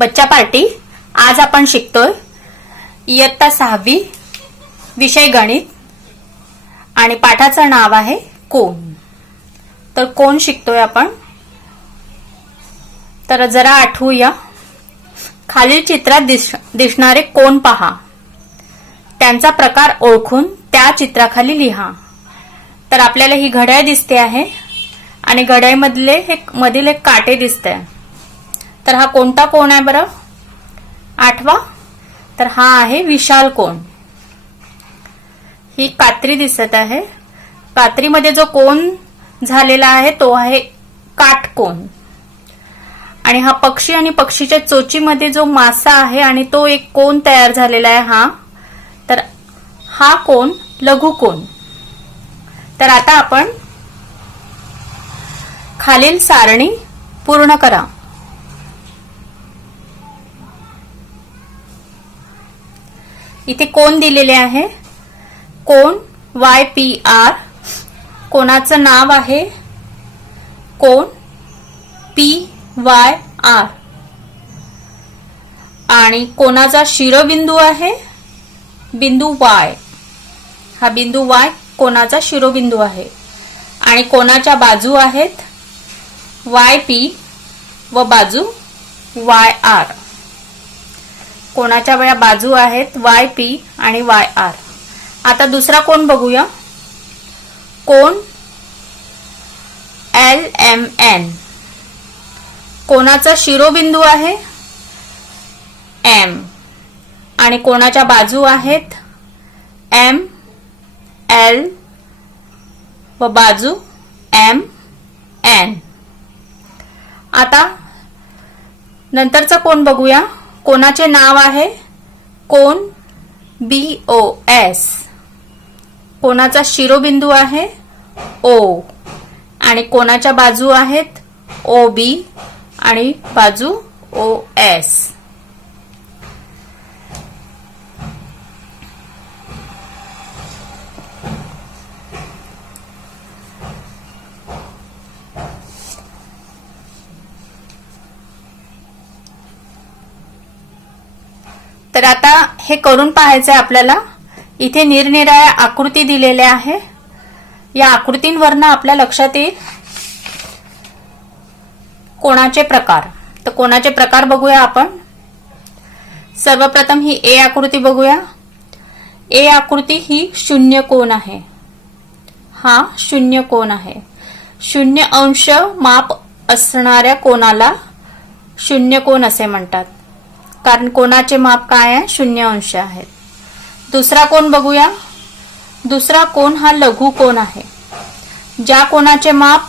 बच्चा पार्टी। आज आपण शिकतोय इयत्ता 6वी विषय गणित आणि पाठाचं नाव आहे कोन। तर कोन शिकतोय आपण। तर जरा आठवूया, खालील चित्रात दिसणारे कोन पहा, त्यांचा प्रकार ओळखून त्या चित्राखाली लिहा। तर आपल्याला ही घड्याळ दिसते आहे आणि घड्याळमधील एक काटे दिसते। तर हा कोणता कोन आहे बरं? आठवा। तर हा आहे विशाल कोन। ही कात्री दिसत आहे, कात्रीमध्ये जो कोन झालेला आहे तो आहे काटकोन। आणि हा पक्षी आणि पक्षीच्या चोचीमध्ये जो मासा आहे आणि तो एक कोन तयार झालेला आहे तर हा कोन लघुकोन। तर आता आपण खालील सारणी पूर्ण करा। इथे कोन दिलेले आहे, कोन YPR, कोनाचं नाव आहे कोन PYR आणि कोनाचा शिरोबिंदू आहे बिंदू Y। हा बिंदू Y कोनाचा शिरोबिंदू आहे आणि कोनाच्या बाजू आहेत YP व बाजू YR। कोनाच्या बाजू आहेत YP आणि YR। आता दुसरा कोन बघूया, कोन LMN। कोनाचा शिरोबिंदू आहे M आणि कोनाच्या बाजू आहेत M, L व बाजू M, N। आता नंतरचा कोन बघूया, कोनाचे नाव आहे कोन BOS। कोनाचा शिरोबिंदू आहे O आणि कोनाच्या बाजू आहेत OB आणि बाजू OS। तर आता हे करून पाहायचं आहे आपल्याला। इथे निरनिराळ्या आकृती दिलेल्या आहे, या आकृतींवरनं आपल्या लक्षात येईल कोनाचे प्रकार। तर कोनाचे प्रकार बघूया आपण। सर्वप्रथम ही A आकृती बघूया। A आकृती ही शून्य कोन आहे, हा शून्य कोन आहे। 0 अंश माप असणाऱ्या कोनाला शून्य कोन असे म्हणतात, कारण कोनाचे माप काय आहे? 0 अंश आहेत। दुसरा कोन बघूया। दुसरा कोन हा लघु कोन आहे, ज्या कोनाचे माप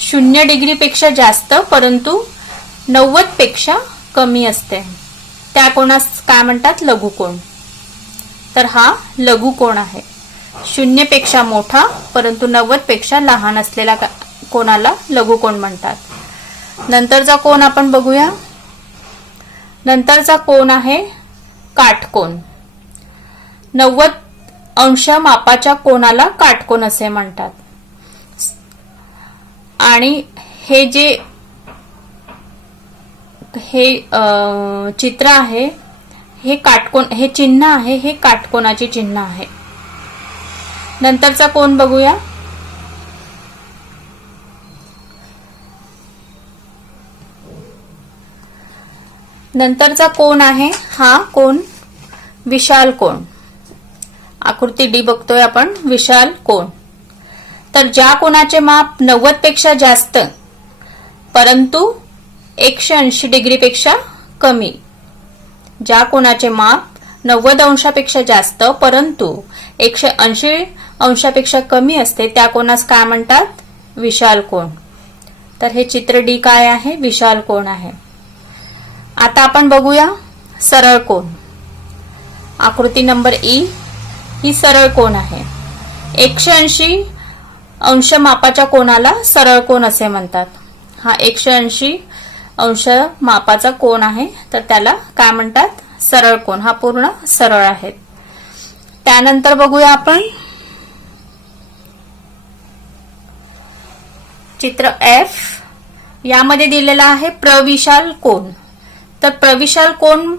0 डिग्रीपेक्षा जास्त परंतु 90 पेक्षा कमी असते, त्या कोनास काय म्हणतात? लघु कोन। तर हा लघु कोन आहे। 0 पेक्षा मोठा परंतु 90 पेक्षा लहान असलेला कोनाला लघु कोन म्हणतात। नंतरचा कोन आपण बघूया। नंतरचा कोन आहे काटकोन। 90 अंश मापाच्या कोनाला काटकोन असे म्हणतात। आणि हे जे चित्र आहे हे काटकोन, हे चिन्ह आहे, हे काटकोनाचे चिन्ह आहे। नंतरचा कोन बघूया। नंतरचा कोन आहे हा कोन विशाल कोन। आकृती D बघतोय आपण, विशाल कोन। तर ज्या कोनाचे माप 90 पेक्षा जास्त परंतु 180 डिग्रीपेक्षा कमी, ज्या कोनाचे माप 90 अंशापेक्षा जास्त परंतु 180 अंशापेक्षा कमी असते त्या कोनास काय म्हणतात? विशाल कोन। तर हे चित्र D काय आहे? विशाल कोन आहे। आता आपण बघूया सरळ कोन। आकृती नंबर E ही सरळ कोन आहे। 180 अंश मापाच्या कोनाला सरळ कोन असे म्हणतात। हा 180 अंश मापाचा कोन आहे, तर त्याला काय म्हणतात? सरळ कोन। हा पूर्ण सरळ आहे। त्यानंतर बघूया आपण चित्र F। यामध्ये दिलेला आहे प्रविशाल कोन। तर प्रविशाल कोन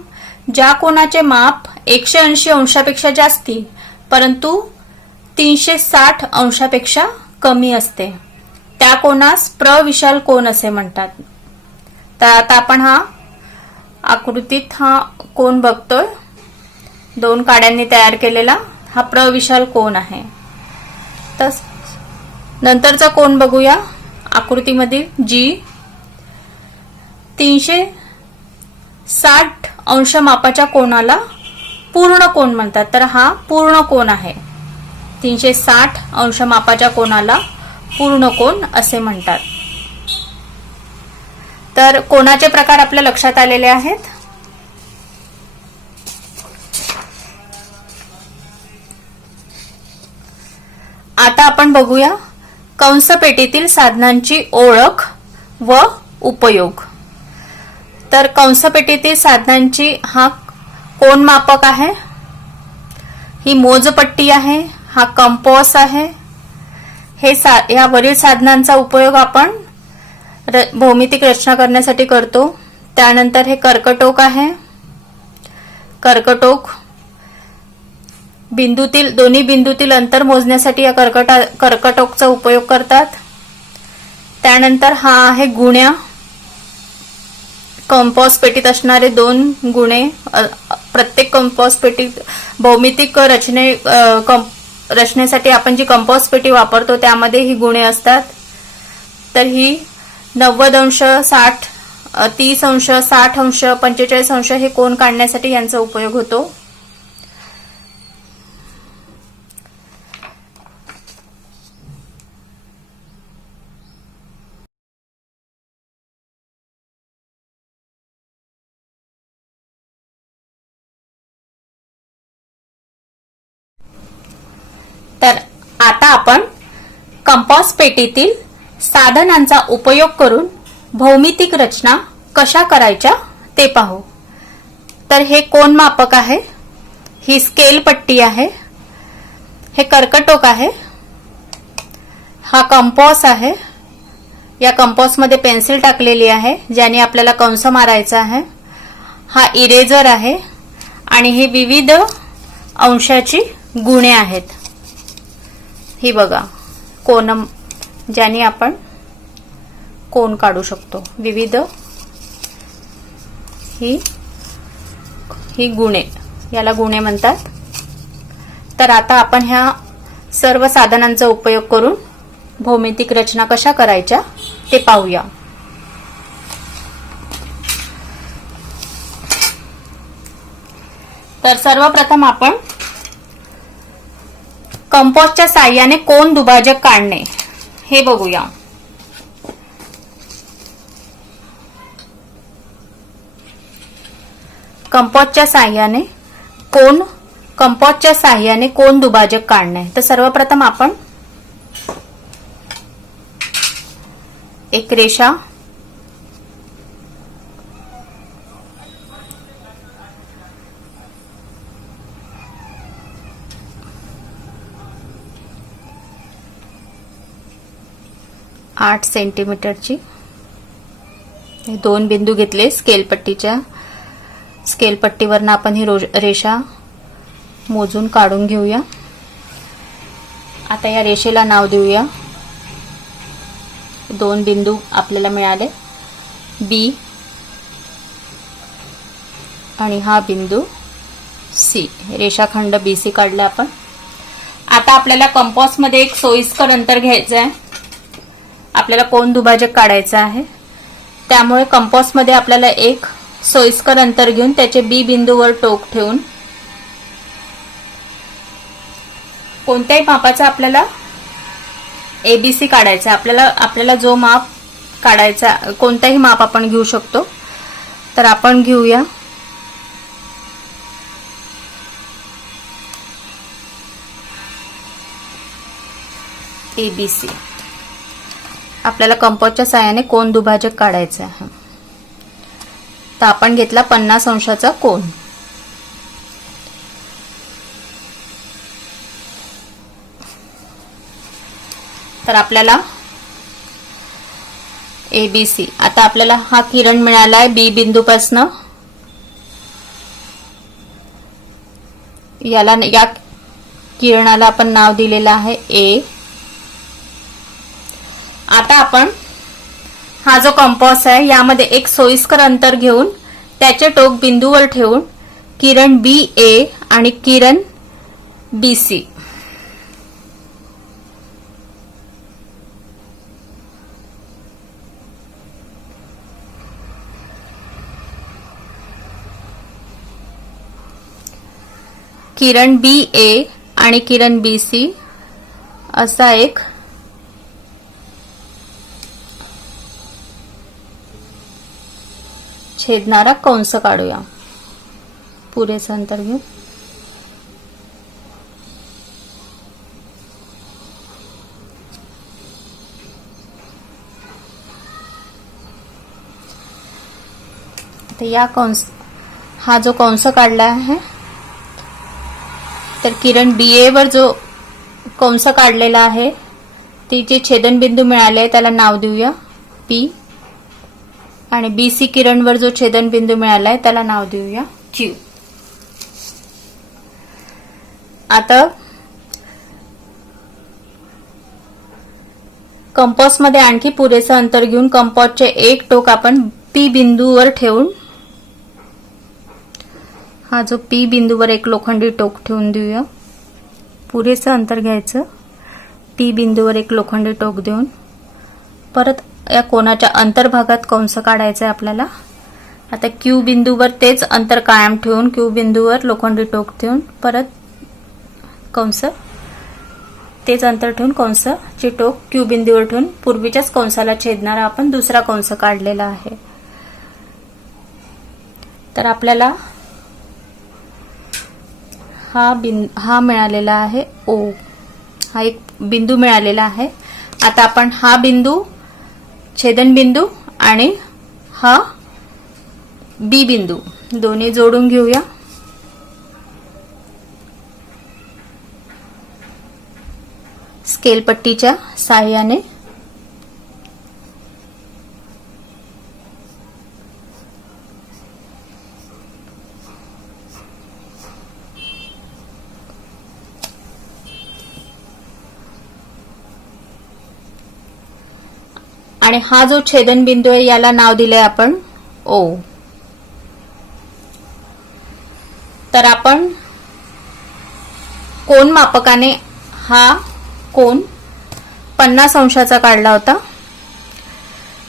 ज्या कोनाचे माप 180 अंशापेक्षा जास्ती परंतु 360 अंशापेक्षा कमी असते त्या कोनास प्रविशाल कोन असे म्हणतात. तर आता आपण हा आकृतीत हा कोन बघतोय, 2 काड्यांनी तयार केलेला हा प्रविशाल कोन आहे. तर नंतरचा कोन बघूया आकृतीमध्ये जी 360 अंश मापाच्या कोनाला पूर्ण कोन म्हणतात. तर हा पूर्ण कोन आहे. 360 अंश मापाच्या कोनाला पूर्ण कोन असे म्हणतात. तर कोनाचे प्रकार आपल्या लक्षात आलेले आहेत. आता आपण बघूया कंसपेटीतील साधनांची ओळख व उपयोग. तर कंसपेटीतील साधनांची हा कोन मापक आहे, ही मोजपट्टी आहे, हा कंपास आहे. हे या वरील साधनांचा उपयोग आपण भौमितिक रचना करण्यासाठी करतो. त्यानंतर हे कर्कटोक आहे. कर्कटोक दोन्ही बिंदूतील अंतर मोजण्यासाठी या कर्कटोकचा उपयोग करतात. त्यानंतर हा आहे गुण्या. कंपास पेटीत असणारे 2 गुणे. प्रत्येक कंपास पेटीत भौमितिक रचनेसाठी आपण जी कंपास पेटी वापरतो त्यामध्ये ही गुणे असतात. तर ही 90 अंश, 30 अंश, 60 अंश, 45 अंश हे कोन काढण्यासाठी यांचा उपयोग होतो. तर आता आपण कंपास पेटीतील साधनांचा उपयोग करून भौमितिक रचना कशा करायच्या ते पाहू. तर हे कोन मापक आहे, ही स्केल पट्टी आहे, हे कर्कटोक आहे, हा कंपास आहे. या कंपास मध्ये पेन्सिल टाकलेली आहे ज्याने आपल्याला कंस मारायचा आहे. हा इरेजर आहे आणि हे विविध अंशाची गुणे आहेत. ही बघा कोन ज्याने आपण कोन काढू शकतो. विविध ही गुणे, याला गुणे म्हणतात. तर आता आपण ह्या सर्व साधनांचा उपयोग करून भौमितिक रचना कशा करायच्या ते पाहूया. तर सर्वप्रथम आपण कंपासच्या साहाय्याने कोन दुभाजक काढणे हे बघूया. कंपासच्या साहाय्याने कोन दुभाजक काढणे. तर सर्वप्रथम आपण एक रेषा आठ सेंटीमीटरची 2 बिंदू घेतले. स्केलपट्टीवरनं आपण ही रेषा मोजून काढून घेऊया. आता या रेषेला नाव देऊया. 2 बिंदू आपल्याला मिळाले, बी आणि हा बिंदू सी. रेषाखंड बीसी काढला आपण. आता आपल्याला कंपास मध्ये एक सोयीस्कर अंतर घ्यायचं आहे. आपल्याला कोन दुभाजक काढायचा आहे, त्यामुळे कंपास मध्ये आपल्याला एक सोयीस्कर अंतर घेऊन त्याचे बी बिंदूवर टोक ठेवून कोणत्याही मापाचा आपल्याला एबीसी काढायचा. आपल्याला जो माप काढायचा, कोणताही माप आपण घेऊ शकतो. तर आपण घेऊया एबीसी. आपल्याला कंपासच्या साहाय्याने कोन दुभाजक काढायचा आहे. तर आपण घेतला 50 अंशाचा कोन. तर आपल्याला एबीसी, आता आपल्याला हा किरण मिळाला आहे बी बिंदूपासून याला या किरणाला आपण नाव दिलेलं आहे ए. आता आपण हा जो कंपास आहे यामध्ये एक सोयीस्कर अंतर घेऊन त्याचे टोक बिंदूवर ठेवून किरण बी ए आणि किरण बी सी किरण बी ए आणि किरण बी सी असा एक छेदणारा कंस काढूया. पुरेसं अंतर घेऊ. तर या कंस हा जो कंस काढला आहे तर किरण बी ए वर जो कंस काढलेला आहे ती जे छेदनबिंदू मिळाले त्याला नाव देऊया पी आणि बी सी किरणवर जो छेदनबिंदू मिळालाय त्याला नाव देऊया क्यू. आता कंपास मध्ये आणखी पुरेसं अंतर घेऊन कंपासचे एक टोक आपण पी बिंदूवर ठेवून हा जो पी बिंदूवर एक लोखंडी टोक ठेवून देऊया. पुरेसं अंतर घ्यायचं. पी बिंदूवर एक लोखंडी टोक देऊन परत या कोणाच्या अंतर्भागात कंस काढायचा आहे आपल्याला. आता क्यू बिंदूवर तेच अंतर कायम ठेवून क्यू बिंदूवर लोखंडी टोक ठेवून परत कंस तेच अंतर ठेवून कंसचे टोक क्यू बिंदूवर ठेवून पूर्वीच्याच कंसाला छेदणारा आपण दुसरा कंस काढलेला आहे. तर आपल्याला हा मिळालेला आहे ओ. हा एक बिंदू मिळालेला आहे. आता आपण हा बिंदू छेदनबिंदू आणि हा बी बिंदू दोन्ही जोडून घेऊया. स्केल पट्टीच्या साहाय्याने. आणि हा जो छेदनबिंदू आहे याला नाव दिलंय आपण ओ. तर आपण कोन मापकाने हा कोन 50 अंशाचा काढला होता.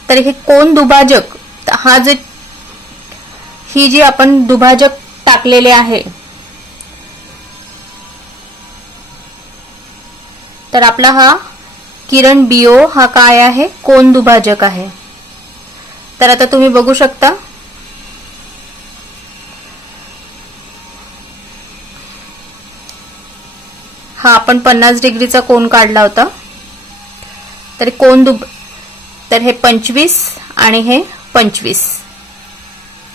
तर हे कोन दुभाजक हा जे ही जी आपण दुभाजक टाकलेले आहे तर आपला हा किरण बीओ हा काय आहे कोन दुभाजक आहे. तर आता तुम्ही बघू शकता हा आपण 50 डिग्रीचा कोन काढला होता. तर तर हे 25 आणि हे 25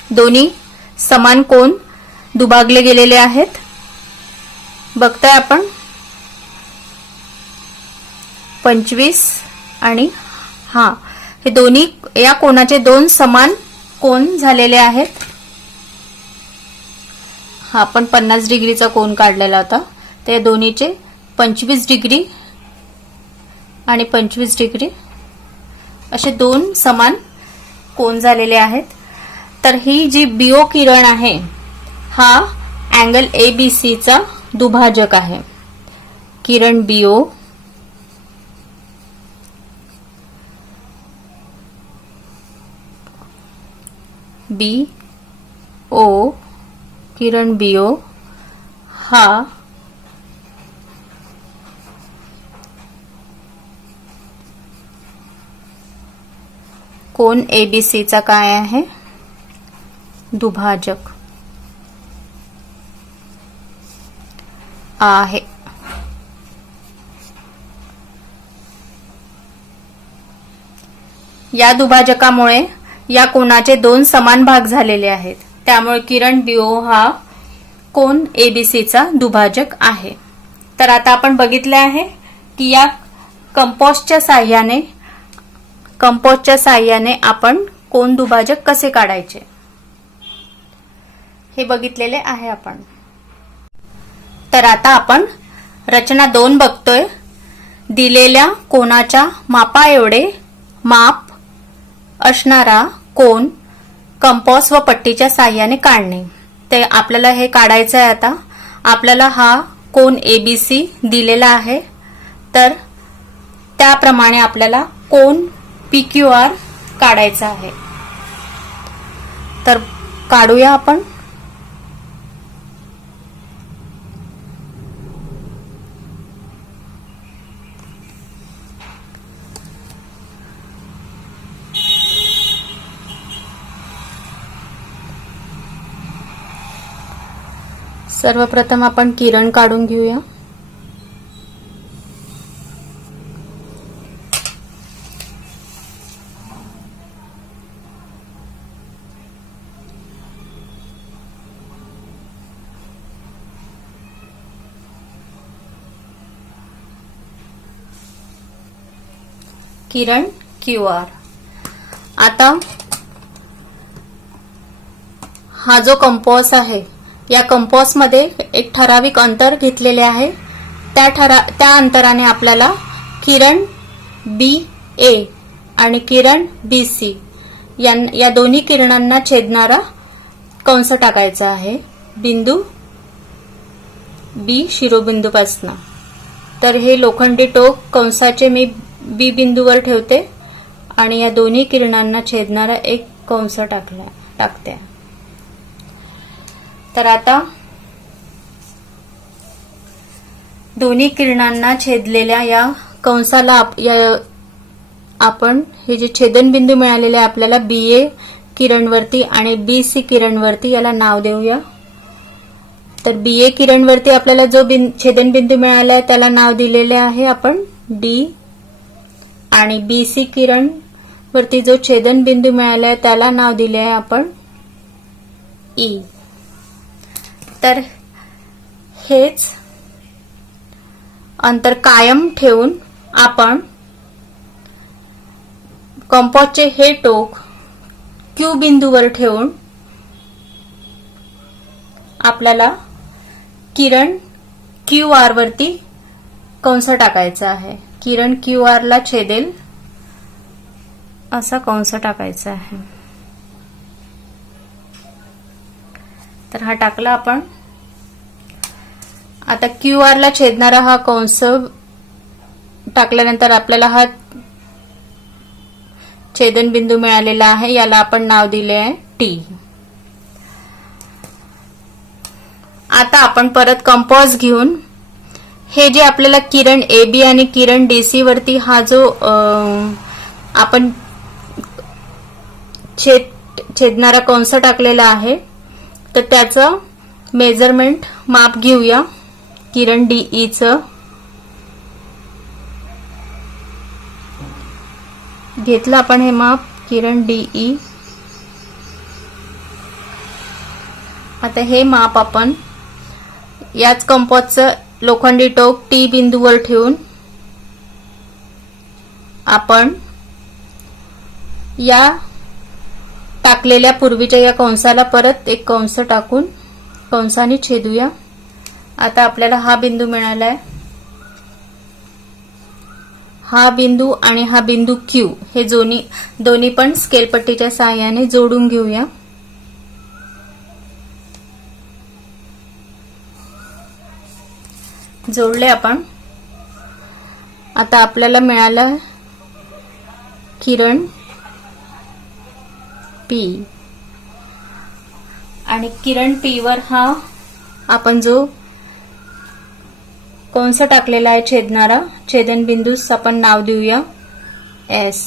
दोन्ही समान कोन दुभागले गेलेले आहेत. बघताय आपण 25 आणि हा हे दोन्ही या कोनाचे दोन समान कोन झालेले आहेत. हा आपण 50 डिग्रीचा कोन काढलेला होता. ते दोन्हीचे 25 डिग्री आणि 25 डिग्री असे दोन समान कोन झालेले आहेत. तर ही जी बीओ किरण आहे हा अँगल एबीसी चा दुभाजक आहे. किरण बीओ बी ओ किरण बीओ हा कोन एबीसी चा काय आहे दुभाजक आहे. या दुभाजकामुळे या कोनाचे दोन समान भाग झालेले आहेत. त्यामुळे किरण बीओ हा कोन एबीसी चा दुभाजक आहे. तर आता आपण बघितले आहे की या कंपासच्या साहाय्याने आपण कोन दुभाजक कसे काढायचे हे बघितलेले आहे आपण. तर आता आपण रचना 2 बघतोय. दिलेल्या कोनाच्या मापा एवढे माप असणारा कोन कंपास व पट्टीच्या साहाय्याने काढणे. ते आपल्याला हे काढायचं आहे. आता आपल्याला हा कोन ABC दिलेला आहे, तर त्याप्रमाणे आपल्याला कोन PQR काढायचा आहे. तर काढूया आपण. सर्वप्रथम आपण किरण काढून घेऊया. किरण QR. आता हा जो कंपास आहे, या कंपास मध्ये एक ठराविक अंतर घेतलेले आहे. त्या अंतराने आपल्याला किरण BA आणि किरण BC या दोन्ही किरणांना छेदणारा कंस टाकायचा आहे बिंदू B शिरोबिंदूपासून. तर हे लोखंडी टोक कंसाचे मी B बिंदूवर ठेवते आणि या दोन्ही किरणांना छेदणारा एक कंस टाकते. तर आता दोन्ही किरणांना छेदलेल्या या कंसाला आपण हे जे छेदनबिंदू मिळालेले आपल्याला BA किरणवरती आणि BC किरणवरती याला नाव देऊया. तर BA किरणवरती आपल्याला जो छेदनबिंदू मिळाला आहे त्याला नाव दिलेले आहे आपण D, आणि BC किरणवरती जो छेदनबिंदू मिळाला आहे त्याला नाव दिले आहे आपण E. तर हेच अंतर कायम ठेवून आपण कंपासचे हे टोक Q बिंदूवर ठेवून आपल्याला किरण QR वरती कंस टाकायचा आहे. किरण QR ला छेदेल असा कंस टाकायचा आहे. तर हा टाकला आपण. आता QR ला छेदणारा हा कंस टाकल्यानंतर आपल्याला हा छेदनबिंदू मिळालेला आहे, याला आपण नाव दिले आहे T. आता आपण परत कंपास घेऊन हे जे आपल्याला किरण AB आणि किरण DC वरती हा जो आपण छेदणारा कंस टाकलेला आहे, तर त्याचं मेजरमेंट माप घेऊया. किरण DE चं घेतलं आपण हे माप किरण DE. आता हे माप आपण याच कंपासचं लोखंडी टोक T बिंदूवर ठेवून आपण या टाकलेल्या पूर्वीच्या या कंसाला परत एक कंस टाकून कंसाने छेदूया. आता आपल्याला हा बिंदू मिळाला आहे. हा बिंदू आणि हा बिंदू Q हे दोन्ही पण स्केलपट्टीच्या साहाय्याने जोडून घेऊया. जोडले आपण. आता आपल्याला मिळाला किरण P, आणि किरण P वर हा आपण जो कंस टाकलेला आहे छेदणारा छेदनबिंदूस आपण नाव देऊया S.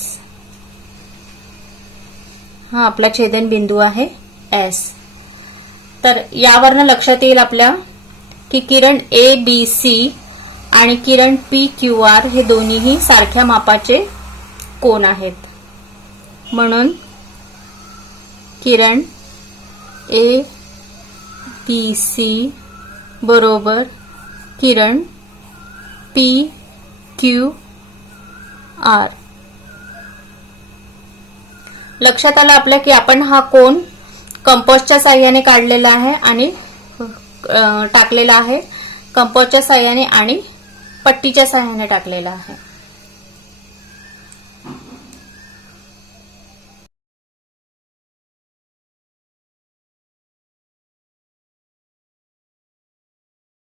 हा आपला छेदनबिंदू आहे S. तर यावरनं लक्षात येईल आपल्या की किरण ABC आणि किरण PQR हे दोन्हीही सारख्या मापाचे कोन आहेत. म्हणून किरण ABC बरोबर किरण PQR. लक्षात आलं आपल्या की आपण हा कोन कंपासच्या साहाय्याने काढलेला आहे आणि टाकलेला आहे. कंपासच्या साहाय्याने आणि पट्टीच्या साहाय्याने टाकलेला आहे.